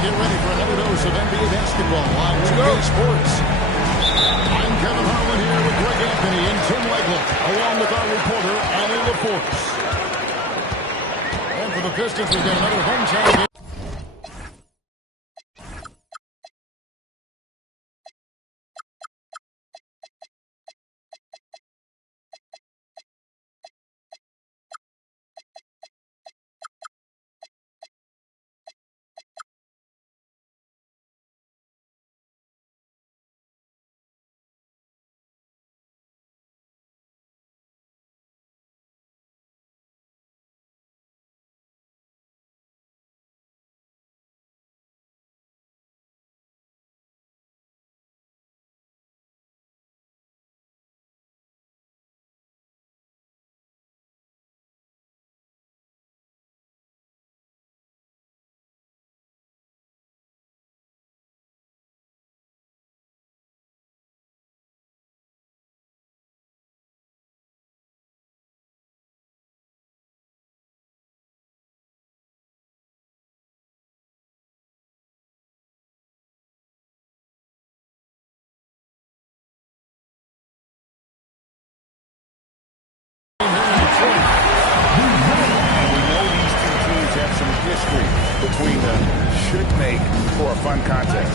get ready for another dose of NBA basketball on 2K Sports. I'm Kevin Harlan here with Greg Anthony and Tim Legler, along with our reporter, Allie LaForce. And for the Pistons, we've got another hometown game. Between them should make for a fun contest.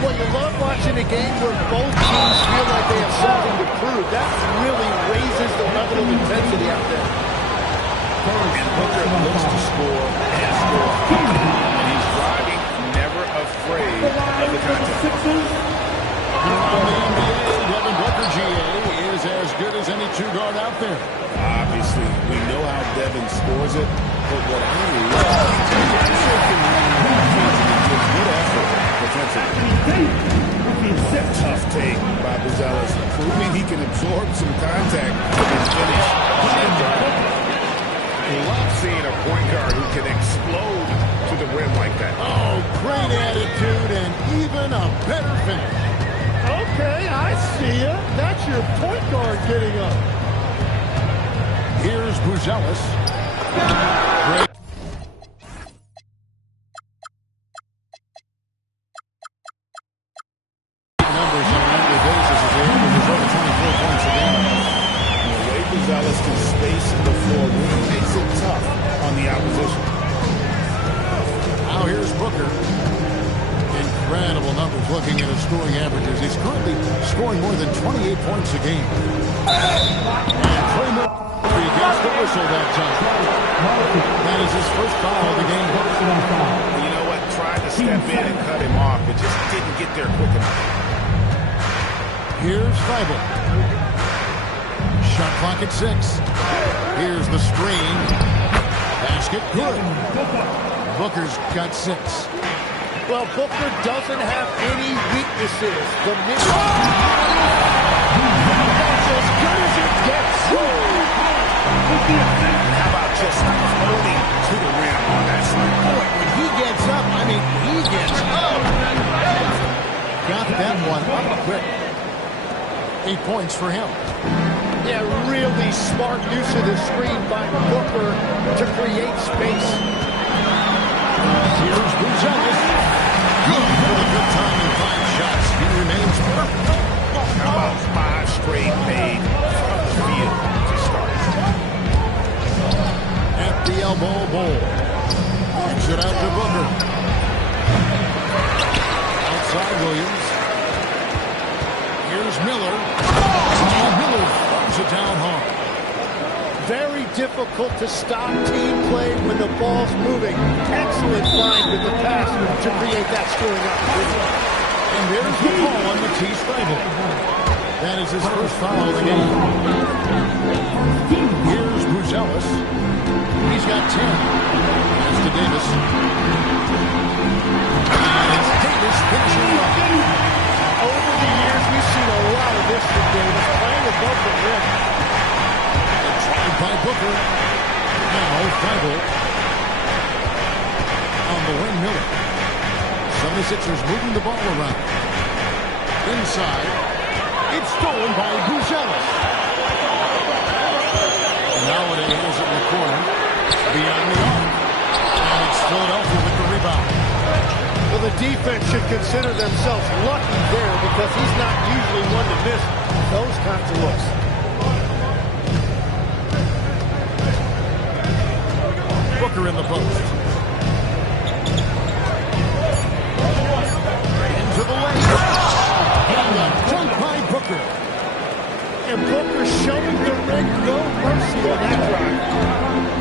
Well, you love watching a game where both teams feel like they have something to prove. That really raises the level of intensity out there. And Booker looks to score and score. And he's driving, never afraid of the contest. Around the NBA, Devin Booker, GA, is as good as any two-guard out there. Obviously, we know how Devin scores it, but what I love is good effort defensively. Tough take by Buzelis, proving he can absorb some contact and finish on that drive. Love seeing a point guard who can explode to the rim like that. Oh, great attitude and even a better finish. Okay, I see ya. That's your point guard getting up. Here's Buzelis. Great. Numbers on a regular basis as they average over 24 points a game. And the way Buzelis can space the floor really makes it tough on the opposition. Now here's Booker. Incredible numbers looking at his scoring averages. He's currently scoring more than 28 points a game. And Trey Murphy gets the whistle that time. That is his first foul of the game. You know what? Tried to step in and cut him off, but just didn't get there quick enough. Here's Feibel. Shot clock at 6. Here's the screen. Basket good. Booker's got 6. Well, Booker doesn't have any weaknesses. The minute that's as good as it gets. How about just floating to the rim on that side? When he gets up, I mean, he gets up. Got that one up quick. 8 points for him. Yeah, really smart use of the screen by Booker to create space. Here's Buzelis. Good for the good time and 5 shots. He remains perfect. How about 5 straight made from the field to start? At the elbow bowl. Kicks it out to Booker. Outside Williams. Here's Miller. And Miller throws it down hard. Very difficult to stop team play when the ball's moving. Excellent find with the pass to create that scoring opportunity. And there's the call on Matisse Feibel. That is his first foul of the game. Here's Buzelis. He's got 10. Pass to Davis. And it's Davis finishing up. Over the years, we've seen a lot of this from Davis, playing above the rim. Tried by Booker. Now Feibel on the wing. Miller. 76ers moving the ball around. Inside. It's stolen by Buzelis. Nowadays has it in the corner. Beyond the arc. And it's Philadelphia with the rebound. Well, defense should consider themselves lucky there because he's not usually one to miss those kinds of looks. Booker in the post. Into the lane. And a dunk by Booker. And Booker showing the ring no mercy on that drive.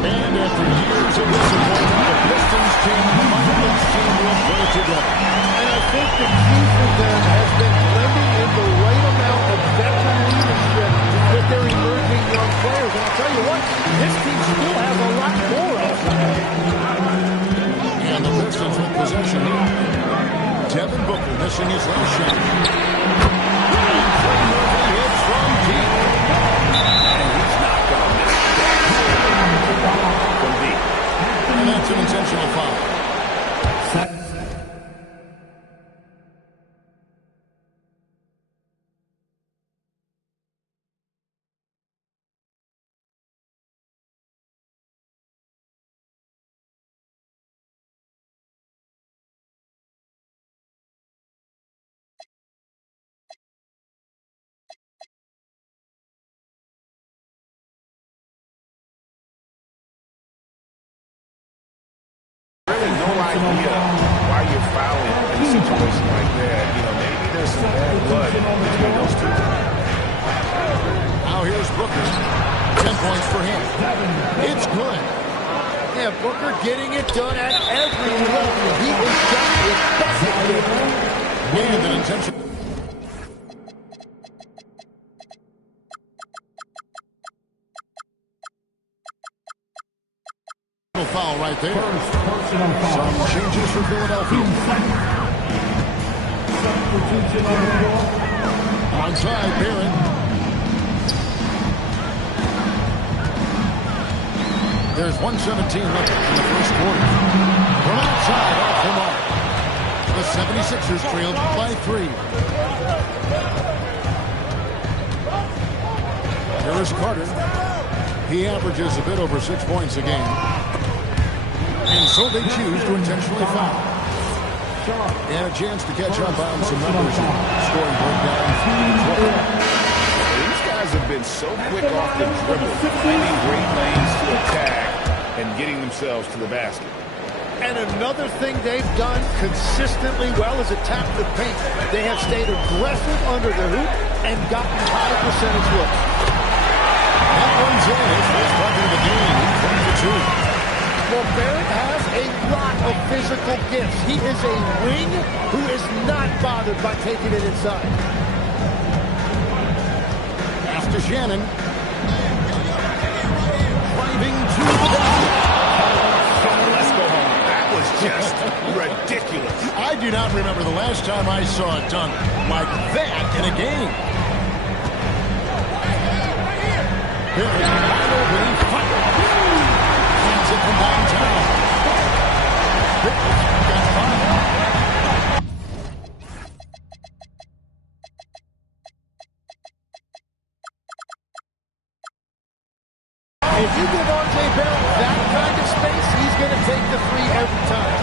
And after years of disappointment, the Pistons team finally seem to have put it together. And I think the key for them has been blending in the right amount of veteran leadership with their emerging young players. And I'll tell you what, this team still has a lot more upside. And the Pistons with possession. Devin Booker missing his last shot. And Trey Murphy hits from deep. And he's not going to miss that from deep. And that's an intentional foul. Really no idea why you're fouling in a situation like that. You know, maybe there's some bad blood between those two. Now here's Booker. 10 points for him. It's good. Yeah, Booker getting it done at every level. He is just a bucket getter. And an intentional. Foul right there. Some changes for Philadelphia. Onside, Barrett. There's 1:17 left in the first quarter. From outside, off the mark. The 76ers trailed by 3. Here is Carter. He averages a bit over 6 points a game. And so they choose to intentionally foul. And a chance to catch up on some numbers here. Scoring breakdown. These guys have been so quick off the dribble, finding great lanes to attack and getting themselves to the basket. And another thing they've done consistently well is attack the paint. They have stayed aggressive under the hoop and gotten high percentage looks. That one's in. His first bucket of the game. 22. Well, Barrett has a lot of physical gifts. He is a wing who is not bothered by taking it inside. After Shannon. Driving to the basket. Let's go home. That was just ridiculous. I do not remember the last time I saw a dunk like that in a game. Barrett wide open. Hands it from downtown. Barrett got 5. If you give R.J. Barrett that kind of space, he's going to take the 3 every time.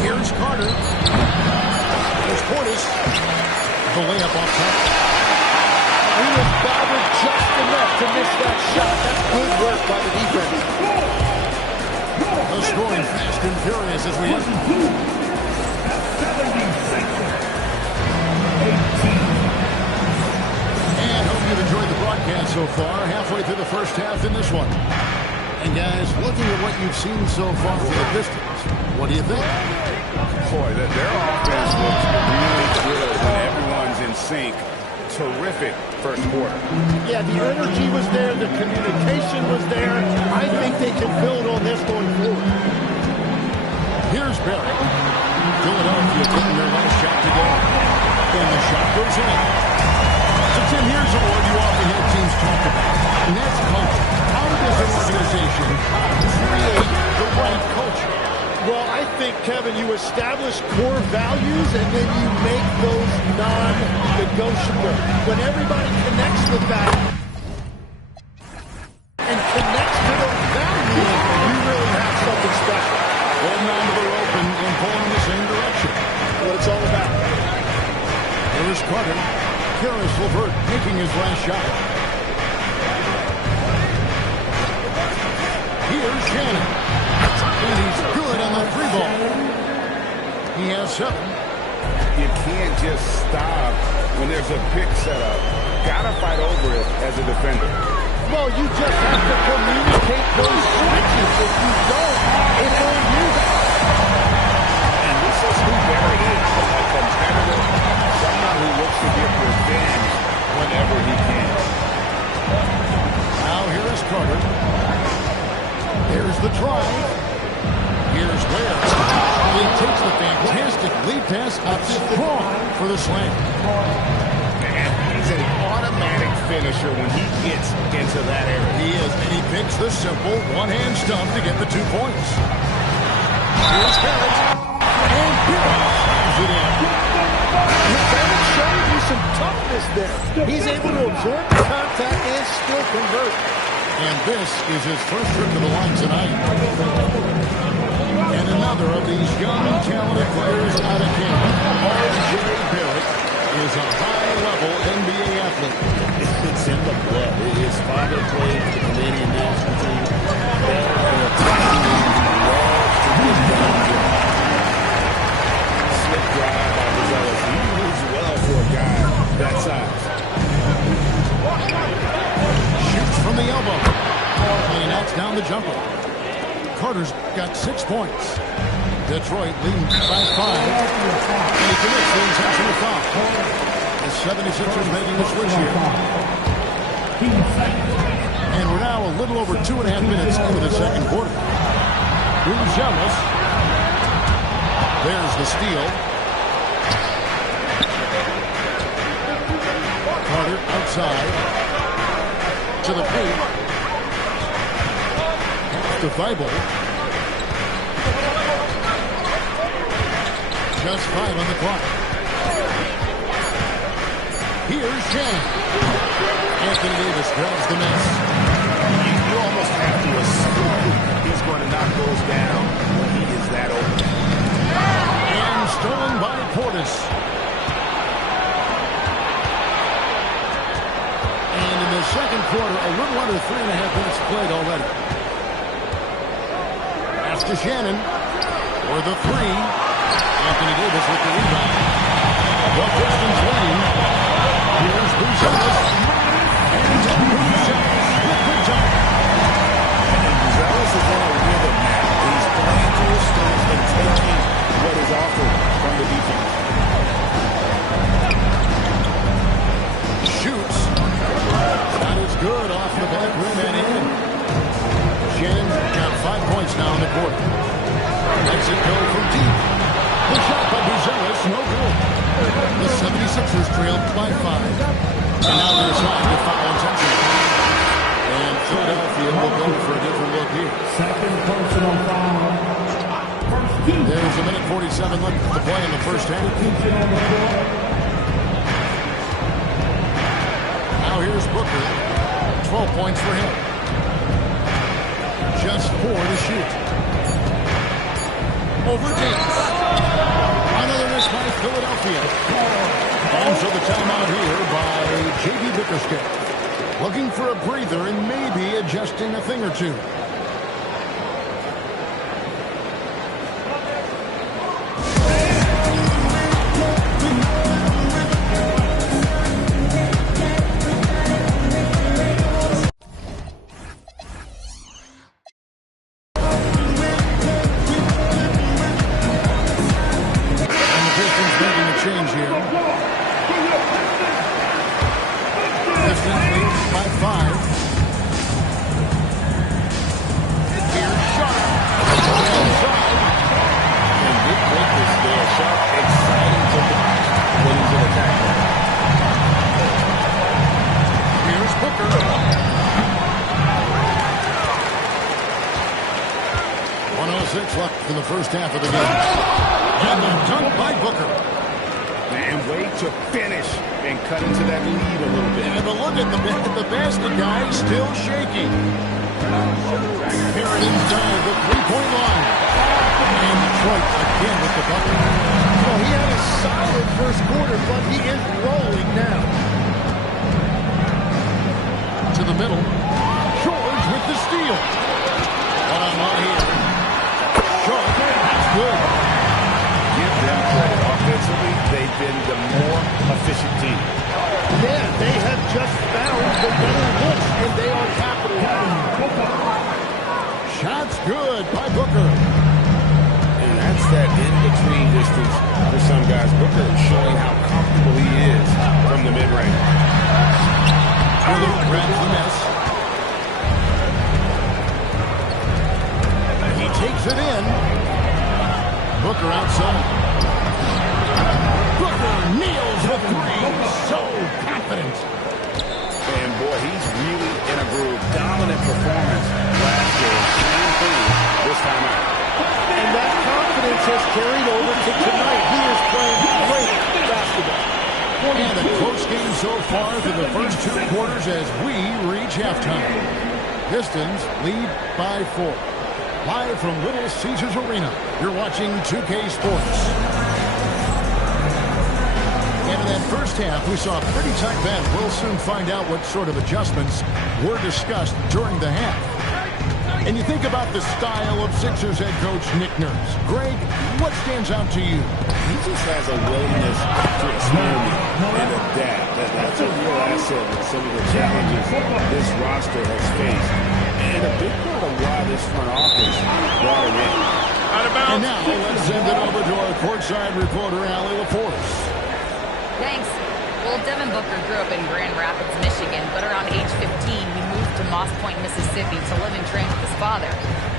Here's Carter. There's Portis. The layup off top. He was bothered just enough to miss that shot. That's good work by the defense. The scoring fast and furious as we enter. And hope you've enjoyed the broadcast so far. Halfway through the first half in this one. And guys, looking at what you've seen so far for the Pistons, what do you think? Boy, their offense looks really good when everyone's in sync. Terrific first quarter. Yeah, the energy was there, the communication was there. I think they can build on this going forward. Here's Barrett. Philadelphia getting their last shot to go. And the shot goes in. So, Tim, here's a word you often hear teams talk about. And that's culture. How does an organization create the right culture? Well, I think, Kevin, you establish core values and then you make those non-negotiable. When everybody connects with that and connects to those values, you really have something Carter. Karis LeVert taking his last shot. Here's Shannon. And he's good on the three ball. He has 7. You can't just stop when there's a pick set up. Gotta fight over it as a defender. Well, you just have to communicate those switches. If you don't, it's on you. And this is who Barrett is, a competitor, someone who looks to get revenge whenever he can. Now here is Carter. There's the drive. Here's Ware. He takes the fantastic lead pass up strong for the slam. And he's an automatic finisher when he gets into that area. He is, and he picks the simple one-hand stump to get the 2 points. Here's Barrett. And Barrett drives it in. Barrett showing you some toughness there. He's able to absorb the contact and still convert. And this is his first trip to the line tonight. And another of these young, talented players out of Canada, R.J. Barrett, is a high-level NBA athlete. It's in the blood. His father played for the Canadian national team. Slick drive by Buzelis. He moves well for a guy that size. Shoots from the elbow. And he knocks down the jumper. Carter's got 6 points. Detroit leading by 5. And he commits the intentional foul. The 76ers making the switch here. And we're now a little over 2.5 minutes into the second quarter. Buzelis. There's the steal. Carter outside. To the paint. To Thibault. Just 5 on the clock. Here's Shannon. Anthony Davis grabs the miss. You almost have to assume he's going to knock those down when he is that open. And stolen by Portis. And in the second quarter, a little under 3.5 minutes played already. Pass to Shannon for the 3. Anthony Davis with the rebound. The Pistons leading. Here's Buzelis. And Buzelis with the dunk. Buzelis is in a rhythm now. He's playing to his strengths and taking what is offered from the defense. Shoots. That is good off the back rim and in. Shannon's got 5 points now in the quarter. Lets it go from deep. The shot by Buzelis, no good. The 76ers trailed by 5. And now they decide to foul intentionally. And Philadelphia will go for a different look here. Second personal foul. There's a minute 47 left to play in the first half. Now here's Booker. 12 points for him. Just 4 to shoot. Over Davis. Another miss by Philadelphia. And so the timeout here by J.B. Bickerstaff. Looking for a breather and maybe adjusting a thing or two. Left in the first half of the game. And the dunk by Booker. And wait to finish and cut into that lead a little bit. And a look at the basket guy still shaking. Here it is down the three-point line. And Detroit again with the bucket. Well, he had his solid first quarter, but he is rolling now. To the middle. George with the steal. One-on-one here. George, that's good. Give them credit. Offensively, they've been the more efficient team. Yeah, they have just found the better looks, and they are capitalizing. Shots good by Booker. And that's that in-between distance for some guys. Booker is showing how comfortable he is from the mid-range. Willard grabs the miss. He takes it in. Booker outside. Booker kneels with three. So confident. And boy, he's really in a groove. Dominant performance last game. Same thing this time out. And that confidence has carried over to tonight. He is playing great basketball. And a close game so far through the first two quarters as we reach halftime. Pistons lead by 4. Live from Little Caesars Arena, you're watching 2K Sports. And in that first half, we saw a pretty tight battle. We'll soon find out what sort of adjustments were discussed during the half. And you think about the style of Sixers head coach Nick Nurse. Greg, what stands out to you? He just has a willingness to experiment and adapt. That's a real asset with some of the challenges this roster has faced. And a big part of why this front office brought him in. And now, let's send it over to our courtside reporter, Allie LaForce. Thanks. Well, Devin Booker grew up in Grand Rapids, Michigan, but around age 15, he moved to Moss Point, Mississippi to live and train with his father.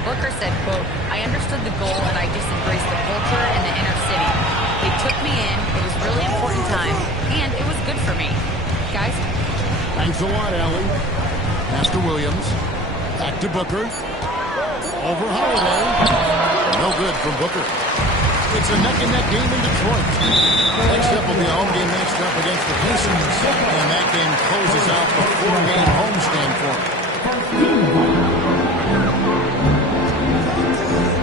Booker said, quote, "I understood the goal and I just embraced the culture and the inner city. They took me in. It was really important time, and it was good for me." Guys? Thanks a lot, Allie. Master Williams. Back to Booker. Over Holiday. No good from Booker. It's a neck-and-neck game in Detroit. Next up will be a home game matched up against the Pistons. And that game closes out the 4-game homestand for him.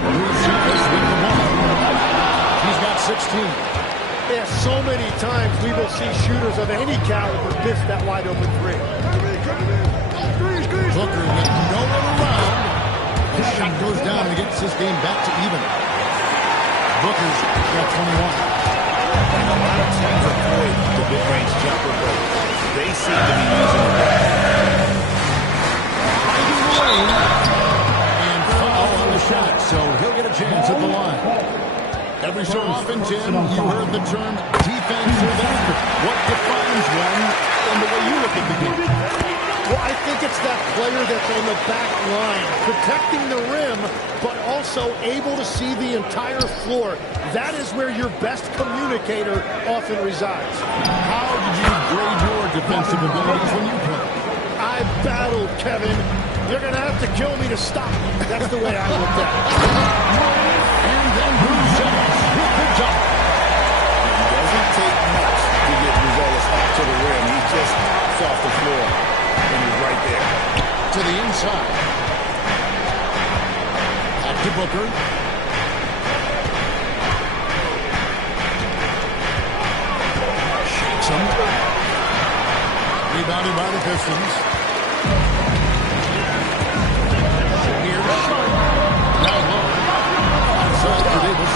Luis Chávez with the ball. He's got 16. Yeah, so many times we will see shooters of any caliber miss that wide open three. Booker with no one around. The shot goes down and gets this game back to even. Booker's got 21. And a lot of teams avoid the mid-range jumper, but they seem to be using it. Finding the lane. And foul on the shot, so he'll get a chance at the line. Every so often, Tim, you heard the term defensive effort. What defines one in the way you look at the game? Well, I think it's that player that's on the back line, protecting the rim, but also able to see the entire floor. That is where your best communicator often resides. How did you grade your defensive abilities when you play? I battled, Kevin. You're going to have to kill me to stop. That's the way I looked at it. And then Bruce Evans with the jump. It doesn't take much to get Rosales out to the rim. He just hops off the floor, and he's right there. To the inside. Back to Booker. Shakes him. Rebounded by the Pistons. Here's Sharp. Down low. Outside for Davis.